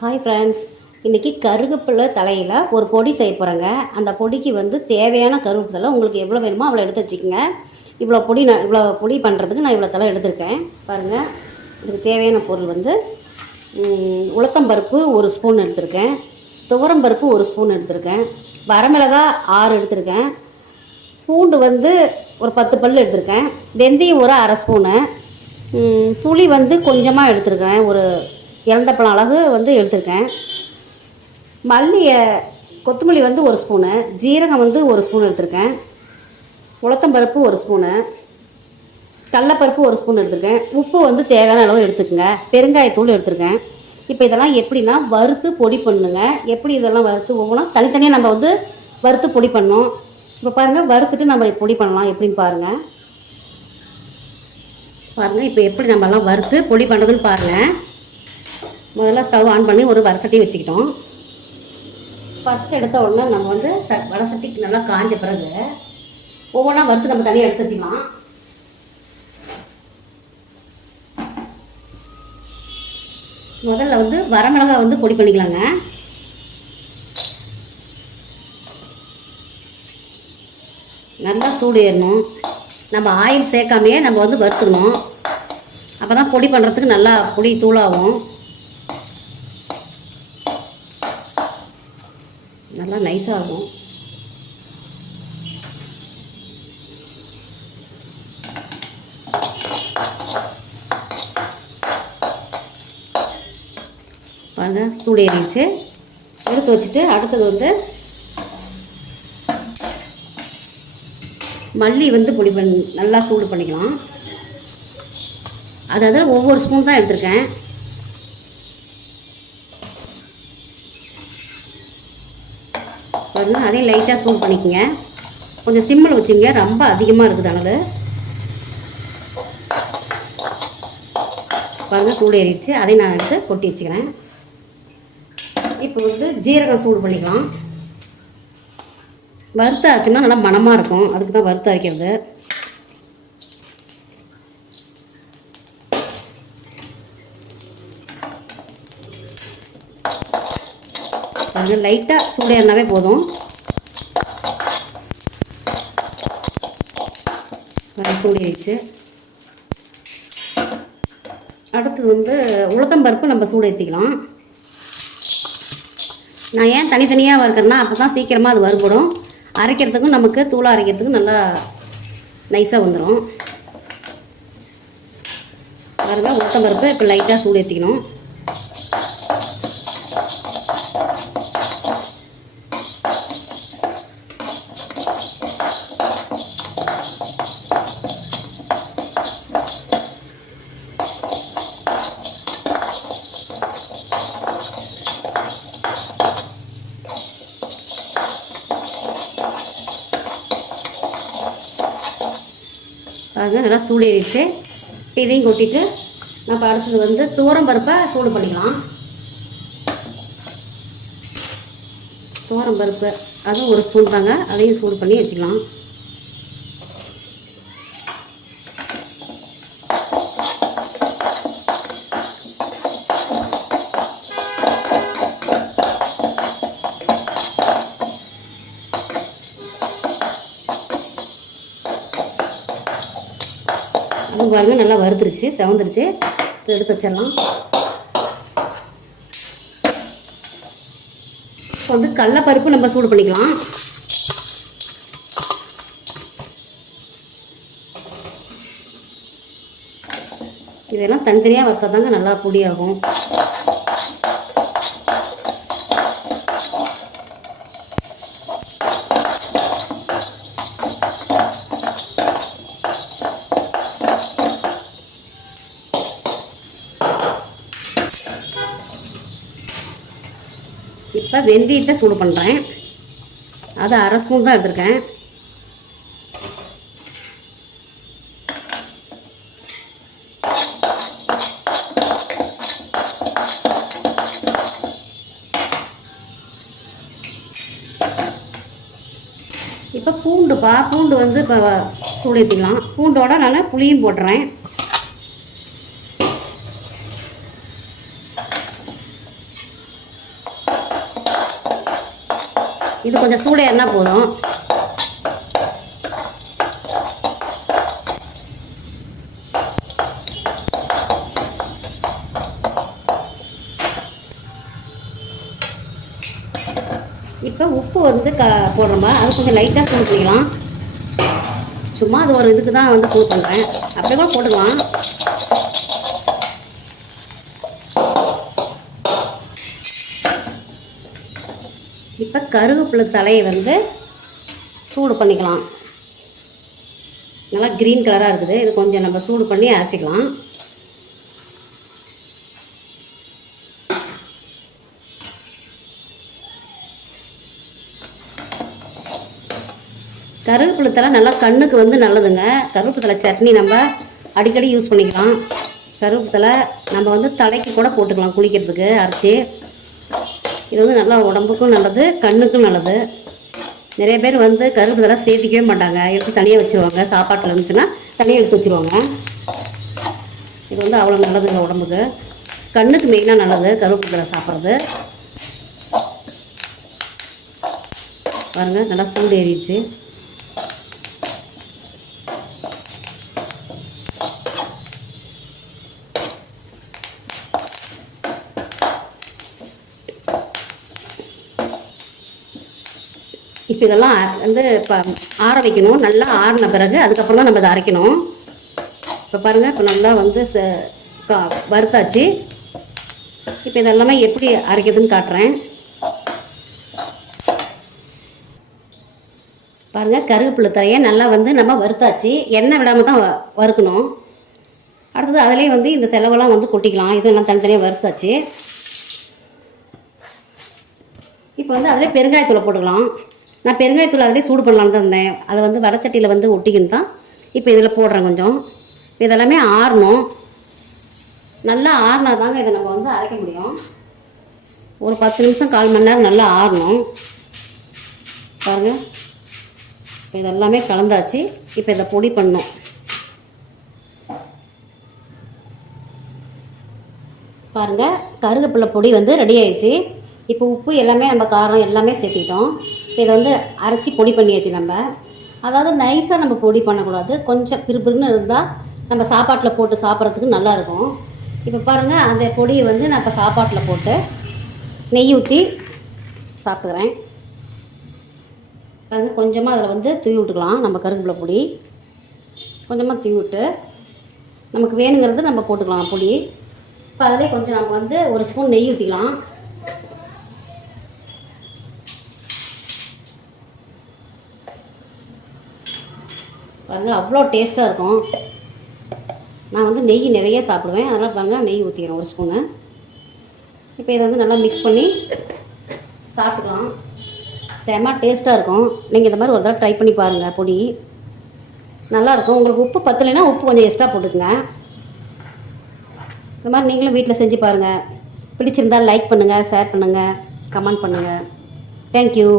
Hi friends, இன்றைக்கி கருவேப்பிலை தலையில் ஒரு பொடி செய்ய போகிறேங்க. அந்த பொடிக்கு தேவையான கருவேப்பிலை உங்களுக்கு எவ்வளோ வேணுமோ அவ்வளோ எடுத்து வச்சுக்கோங்க. இவ்வளோ பொடி பண்ணுறதுக்கு நான் இவ்வளோ தலை எடுத்திருக்கேன் பாருங்கள். இதுக்கு தேவையான பொருள் உளுத்தம்பருப்பு 1 ஸ்பூன் எடுத்திருக்கேன், துவரம்பருப்பு 1 ஸ்பூன் எடுத்திருக்கேன், வரமிளகாய் 6 எடுத்திருக்கேன், பூண்டு ஒரு 10 பல் எடுத்திருக்கேன், வெந்தயம் ஒரு அரை ஸ்பூனு, புளி கொஞ்சமாக எடுத்திருக்கேன், ஒரு இலந்தப்பழம் அளவு எடுத்திருக்கேன், கொத்தமல்லி 1 ஸ்பூனு, ஜீரகம் 1 ஸ்பூன் எடுத்திருக்கேன், உளுத்தம்பருப்பு 1 ஸ்பூனு, கடலப்பருப்பு 1 ஸ்பூன் எடுத்திருக்கேன், உப்பு தேவையான அளவு எடுத்துக்கோங்க, பெருங்காயத்தூள் எடுத்திருக்கேன். இப்போ இதெல்லாம் எப்படின்னா வறுத்து பொடி பண்ணுங்க. எப்படி இதெல்லாம் வறுத்து ஒவ்வொன்றா தனித்தனியாக நம்ம வறுத்து பொடி பண்ணோம். இப்போ பாருங்கள், வறுத்துட்டு நம்ம பொடி பண்ணலாம் எப்படின்னு பாருங்கள். இப்போ எப்படி நம்மலாம் வறுத்து பொடி பண்ணுறதுன்னு பாருங்கள். முதல்ல ஸ்டவ் ஆன் பண்ணி ஒரு வடசட்டி வச்சுக்கிட்டோம். ஃபஸ்ட் எடுத்த உடனே நம்ம வடசட்டிக்கு நல்லா காஞ்ச பிறகு ஒவ்வொன்றா வறுத்து நம்ம தனியாக எடுத்து வச்சுக்கலாம். முதல்ல வரமிளகாய் பொடி பண்ணிக்கலாங்க. நல்லா சூடு ஏறணும். நம்ம ஆயில் சேர்க்காமையே நம்ம வறுத்துக்கணும். அப்போ தான் பொடி பண்ணுறதுக்கு நல்லா பொடி தூளாகும், நல்லா நைஸாகும். பாருங்க, சூடு ஏறிடுச்சு. எடுத்து வச்சுட்டு அடுத்தது மல்லி பொடி பண்ணி நல்லா சூடு பண்ணிக்கலாம். அதாவது ஒவ்வொரு ஸ்பூன் தான் எடுத்திருக்கேன். பாருங்க, அதையும் லைட்டாக சூடு பண்ணிக்கோங்க. கொஞ்சம் சிம்மில் வச்சுங்க, ரொம்ப அதிகமாக இருக்குது அனல். பாருங்கள், சூடு ஏறிடுச்சு. அதையும் நான் எடுத்து கொட்டி வச்சுக்கிறேன். இப்போ ஜீரகம் சூடு பண்ணிக்கலாம். வறுத்து அரைச்சோம்னா நல்லா மணமாக இருக்கும், அதுக்கு தான் வறுத்து அரைக்கிறது. பாருங்கள், லைட்டாக சூடு ஏறினாவே போதும். சூடு ஏறிடுச்சு. அடுத்து உளுத்தம்பருப்பு நம்ம சூடு ஏற்றிக்கலாம். நான் ஏன் தனித்தனியாக வறுக்கிறேன்னா அப்போ தான் சீக்கிரமாக அது வறுபடும். அரைக்கிறதுக்கும் நமக்கு தூளாக அரைக்கிறதுக்கும் நல்லா நைஸாக வந்துடும். பாருங்க, உளுத்தம்பருப்பு இப்போ லைட்டாக சூடு ஏற்றிக்கணும். பாருங்க, நல்லா சூடு ஏறிடுச்சு. இதையும் கொட்டிட்டு நம்ம அடுத்தது துவரம்பருப்பை சூடு பண்ணிக்கலாம். துவரம்பருப்பு அதுவும் 1 ஸ்பூன் தாங்க, அதையும் சூடு பண்ணி வச்சுக்கலாம். அது பாருங்கள், நல்லா வறுத்துருச்சு, செவந்துருச்சு. எடுத்து வச்சிடலாம். இப்போ கடலப்பருப்பு நம்ம சூடு பண்ணிக்கலாம். இதெல்லாம் தனித்தனியாக வறுத்தா தாங்க நல்லா பொடியாகும். இப்போ வெந்தயத்தை சூடு பண்ணுறேன். அது அரை ஸ்பூன் தான் எடுத்திருக்கேன். இப்போ பூண்டு இப்போ சூடு ஏற்றிக்கலாம். பூண்டோட நான் புளியும் போட்டுறேன். இது கொஞ்சம் சூடேறினா போதும். இப்போ உப்பு வந்து போடுறோமா, அது கொஞ்சம் லைட்டாக சூடு பண்ணிக்கலாம். சும்மா அது ஒரு இதுக்கு தான் வந்து சூடு பண்ணுறேன், அப்படியே கூட போட்டுக்கலாம். இப்போ கருவேப்பிலை தலையை வந்து சூடு பண்ணிக்கலாம். நல்லா க்ரீன் கலராக இருக்குது, இது கொஞ்சம் நம்ம சூடு பண்ணி அரைச்சிக்கலாம். கருவேப்பிலை தலை நல்லா கண்ணுக்கு வந்து நல்லதுங்க. கருவேப்பிலை தலை சட்னி நம்ம அடிக்கடி யூஸ் பண்ணிக்கலாம். கருவேப்பிலை தலை நம்ம வந்து தலைக்கு கூட போட்டுக்கலாம், குளிக்கிறதுக்கு அரைச்சி. இது வந்து நல்லா உடம்புக்கும் நல்லது, கண்ணுக்கும் நல்லது. நிறைய பேர் வந்து கருவேப்பிலை தலை சேர்த்திக்கவே மாட்டாங்க, எடுத்து தனியாக வச்சுருவாங்க. சாப்பாட்டில் இருந்துச்சுன்னா தனியாக எடுத்து வச்சுருவாங்க. இது வந்து அவ்வளோ நல்லதுங்க உடம்புக்கு, கண்ணுக்கு மெயினாக நல்லது கருவேப்பிலை தலை சாப்பிட்றது. பாருங்கள், நல்லா சூடு ஏறிடுச்சு. இப்போ இதெல்லாம் வந்து இப்போ ஆற வைக்கணும். நல்லா ஆறின பிறகு அதுக்கப்புறம் தான் நம்ம இதை அரைக்கணும். இப்போ பாருங்கள், இப்போ நல்லா வந்து வறுத்தாச்சு. இப்போ இதெல்லாமே எப்படி அரைக்கிறதுன்னு காட்டுறேன். பாருங்கள், கருவேப்பிலை தலையை நல்லா வந்து நம்ம வறுத்தாச்சு. எண்ணெய் விடாமல் தான் வறுக்கணும். அடுத்தது அதிலே வந்து இந்த செலவெல்லாம் வந்து கொட்டிக்கலாம். இதெல்லாம் தனித்தனியாக வறுத்தாச்சு. இப்போ வந்து அதிலே பெருங்காயத்தூளை போட்டுக்கலாம். நான் பெருங்காயத்தூள் அதிலே சூடு பண்ணலான்னு தான் இருந்தேன், அதை வந்து வடச்சட்டியில் வந்து ஒட்டிக்கின்னு தான் இப்போ இதில் போடுறேன் கொஞ்சம். இதெல்லாமே ஆறணும். நல்லா ஆறினா தாங்க இதை நம்ம வந்து அரைக்க முடியும். ஒரு 10 நிமிஷம் 1/4 மணி நேரம் நல்லா ஆறணும். பாருங்கள், இப்போ இதெல்லாமே கலந்தாச்சு. இப்போ இதை பொடி பண்ணணும். பாருங்கள், கருவேப்பிலை பொடி வந்து ரெடி ஆயிடுச்சு. இப்போ உப்பு எல்லாமே நம்ம காரம் எல்லாமே சேர்த்திக்கிட்டோம். இப்போ இதை வந்து அரைச்சி பொடி பண்ணியாச்சு நம்ம. அதாவது நைஸாக நம்ம பொடி பண்ணக்கூடாது, கொஞ்சம் பிறுபிறுன்னு இருந்தால் நம்ம சாப்பாட்டில் போட்டு சாப்பிட்றதுக்கு நல்லாயிருக்கும். இப்போ பாருங்கள், அந்த பொடியை வந்து நான் இப்போ சாப்பாட்டில் போட்டு நெய் ஊற்றி சாப்பிட்டுக்கிறேன். பாருங்கள், கொஞ்சமாக அதில் வந்து தூவி விட்டுக்கலாம். நம்ம கருவேப்பிலை பொடி கொஞ்சமாக தூவி விட்டு நமக்கு வேணுங்கிறது நம்ம போட்டுக்கலாம் பொடி. இப்போ அதிலே கொஞ்சம் நம்ம வந்து 1 ஸ்பூன் நெய் ஊற்றிக்கலாம். பாருங்கள், அவ்வளோ டேஸ்ட்டாக இருக்கும். நான் வந்து நெய் நிறைய சாப்பிடுவேன், அதனால் பாருங்கள் நெய் ஊற்றிக்கிறேன் 1 ஸ்பூனு. இப்போ இதை வந்து நல்லா மிக்ஸ் பண்ணி சாப்பிட்டுக்கலாம். செம்ம டேஸ்ட்டாக இருக்கும். நீங்கள் இந்த மாதிரி ஒரு தடவை ட்ரை பண்ணி பாருங்கள். பொடி நல்லாயிருக்கும். உங்களுக்கு உப்பு பத்தலைன்னா உப்பு கொஞ்சம் எக்ஸ்ட்ரா போட்டுக்குங்க. இந்த மாதிரி நீங்களும் வீட்டில் செஞ்சு பாருங்கள். பிடிச்சிருந்தால் லைக் பண்ணுங்கள், ஷேர் பண்ணுங்கள், கமெண்ட் பண்ணுங்கள். தேங்க்யூ.